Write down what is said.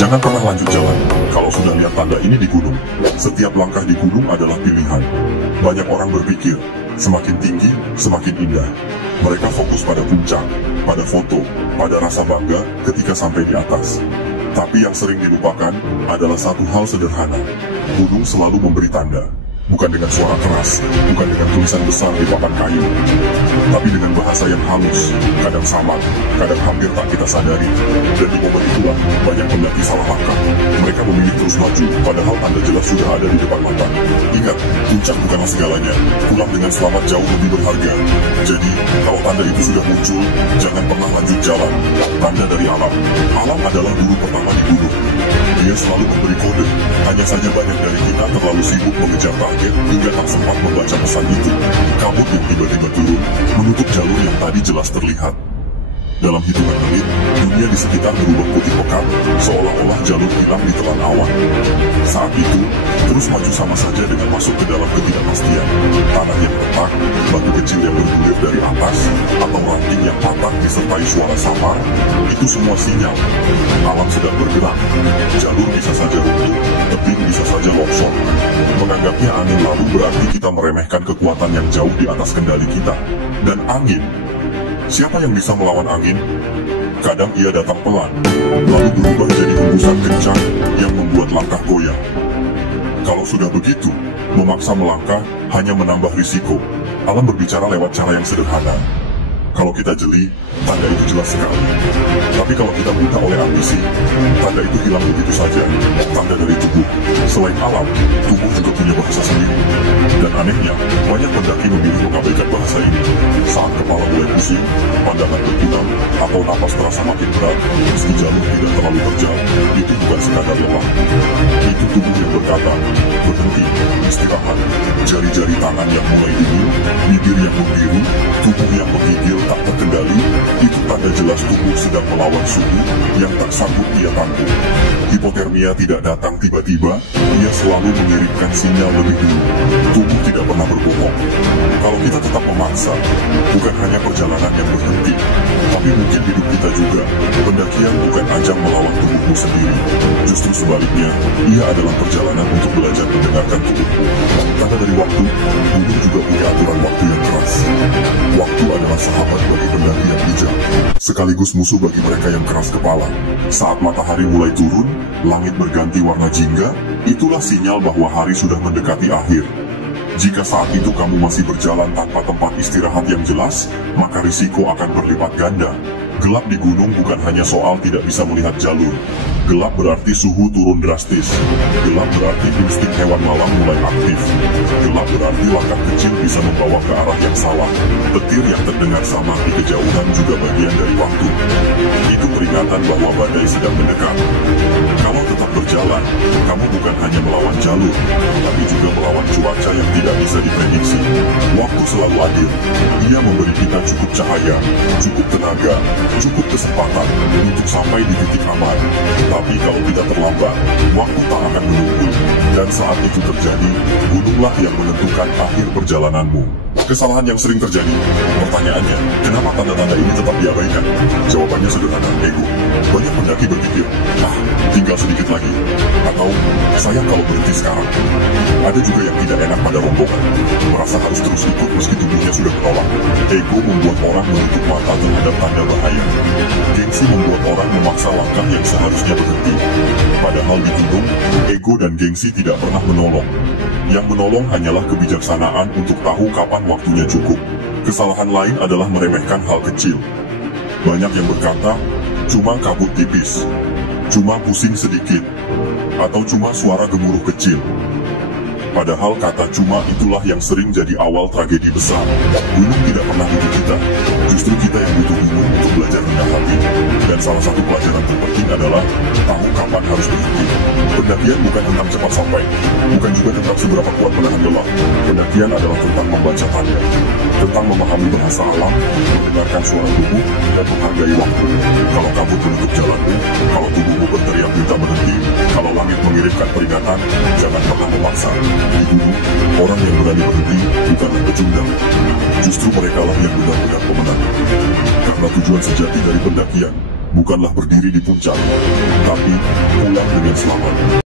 Jangan pernah lanjut jalan kalau sudah lihat tanda ini di gunung. Setiap langkah di gunung adalah pilihan. Banyak orang berpikir, semakin tinggi, semakin indah. Mereka fokus pada puncak, pada foto, pada rasa bangga ketika sampai di atas. Tapi yang sering dilupakan adalah satu hal sederhana. Gunung selalu memberi tanda. Bukan dengan suara keras, bukan dengan tulisan besar di papan kayu, tapi dengan bahasa yang halus, kadang samar, kadang hampir tak kita sadari. Dan di momen itulah, banyak pendaki salah langkah. Mereka memilih terus maju, padahal tanda jelas sudah ada di depan mata. Ingat, puncak bukanlah segalanya. Pulang dengan selamat jauh lebih berharga. Jadi, kalau tanda itu sudah muncul, jangan pernah lanjut jalan. Tanda dari alam. Alam adalah guru pertama di gunung. Dia selalu memberi kode. Hanya saja banyak dari kita terlalu sibuk mengejar target hingga tak sempat membaca pesan itu. Kabut yang tiba-tiba turun menutup jalur yang tadi jelas terlihat. Dalam hitungan menit, dunia di sekitar berubah putih pekat, seolah-olah jalur hilang di telan awan. Saat itu, terus maju sama saja dengan masuk ke dalam ketidakpastian. Tanah yang retak, batu kecil yang bergulir dari atas, atau ranting yang patah disertai suara samar, itu semua sinyal. Alam sedang bergerak, jalur bisa saja runtuh, tebing bisa saja longsor. Menganggapnya angin lalu berarti kita meremehkan kekuatan yang jauh di atas kendali kita. Dan angin, siapa yang bisa melawan angin? Kadang ia datang pelan, lalu berubah jadi hembusan kencang yang membuat langkah goyah. Kalau sudah begitu, memaksa melangkah hanya menambah risiko. Alam berbicara lewat cara yang sederhana. Kalau kita jeli, tanda itu jelas sekali. Tapi kalau kita buta oleh ambisi, tanda itu hilang begitu saja. Tanda dari tubuh. Selain alam, tubuh juga punya bahasa sendiri. Dan anehnya, banyak pendaki memilih mengabaikan bahasa ini. Saat kepala mulai pusing, pandangan berkurang, atau napas terasa makin berat, meski jalur tidak terlalu terjal, itu bukan sekadar lelah. Itu tubuh yang berkata, berhenti, istirahat. Jari-jari tangan yang mulai dingin, bibir yang membiru, tubuh yang menggigil tak terkendali, itu tanda jelas tubuh sedang melawan suhu yang tak sanggup ia tanggung. Hipotermia tidak datang tiba-tiba, ia selalu mengirimkan sinyal lebih dulu. Tubuh tidak pernah berbohong. Kalau kita tetap memaksa, bukan hanya perjalanan yang berhenti, tapi mungkin hidup kita juga. Pendakian bukan ajang melawan tubuhmu sendiri. Justru sebaliknya, ia adalah perjalanan untuk belajar mendengarkan tubuhmu. Tanda dari waktu, gunung juga punya aturan waktu yang keras. Waktu adalah sahabat bagi pendaki yang bijak, sekaligus musuh bagi mereka yang keras kepala. Saat matahari mulai turun, langit berganti warna jingga, itulah sinyal bahwa hari sudah mendekati akhir. Jika saat itu kamu masih berjalan tanpa tempat istirahat yang jelas, maka risiko akan berlipat ganda. Gelap di gunung bukan hanya soal tidak bisa melihat jalur. Gelap berarti suhu turun drastis. Gelap berarti insting hewan malam mulai aktif. Gelap berarti langkah kecil bisa membawa ke arah yang salah. Petir yang terdengar samar di kejauhan juga bagian dari waktu. Itu peringatan bahwa badai sedang mendekat. Kalau tetap berjalan, kamu bukan hanya melawan jalur, tapi juga melawan cuaca yang tidak bisa diprediksi. Waktu selalu adil. Ia memberi kita cukup cahaya, cukup tenaga, cukup kesempatan untuk sampai di titik aman. Tapi kalau kita terlambat, waktu tak akan menunggu. Dan saat itu terjadi, gununglah yang menentukan akhir perjalananmu. Kesalahan yang sering terjadi. Pertanyaannya, kenapa tanda-tanda ini tetap diabaikan? Jawabannya sederhana, ego. Banyak pendaki berpikir, tinggal sedikit lagi. Atau, sayang kalau berhenti sekarang. Ada juga yang tidak enak pada rombongan. Merasa harus terus ikut meski tubuhnya sudah menolak. Ego membuat orang menutup mata terhadap tanda bahaya. Gengsi membuat orang memaksa langkah yang seharusnya berhenti. Padahal di gunung, ego dan gengsi tidak pernah menolong. Yang menolong hanyalah kebijaksanaan untuk tahu kapan waktunya cukup. Kesalahan lain adalah meremehkan hal kecil. Banyak yang berkata, cuma kabut tipis, cuma pusing sedikit, atau cuma suara gemuruh kecil. Padahal kata cuma itulah yang sering jadi awal tragedi besar. Gunung tidak pernah butuh kita. Justru kita yang butuh gunung untuk belajar rendah hati. Dan salah satu pelajaran terpenting adalah tahu kapan harus berhenti. Pendakian bukan tentang cepat sampai, bukan juga tentang seberapa kuat menahan lelah. Pendakian adalah tentang membaca tanda, tentang memahami bahasa alam, mendengarkan suara tubuh, dan menghargai waktu. Kalau kabut menutup jalanmu, kalau tubuhmu berteriak minta berhenti, kalau langit mengirimkan peringatan, jangan pernah memaksa. Di gunung, orang yang berani berhenti bukanlah pecundang. Justru merekalah yang benar-benar pemenang. Karena tujuan sejati dari pendakian bukanlah berdiri di puncak, tapi pulang dengan selamat.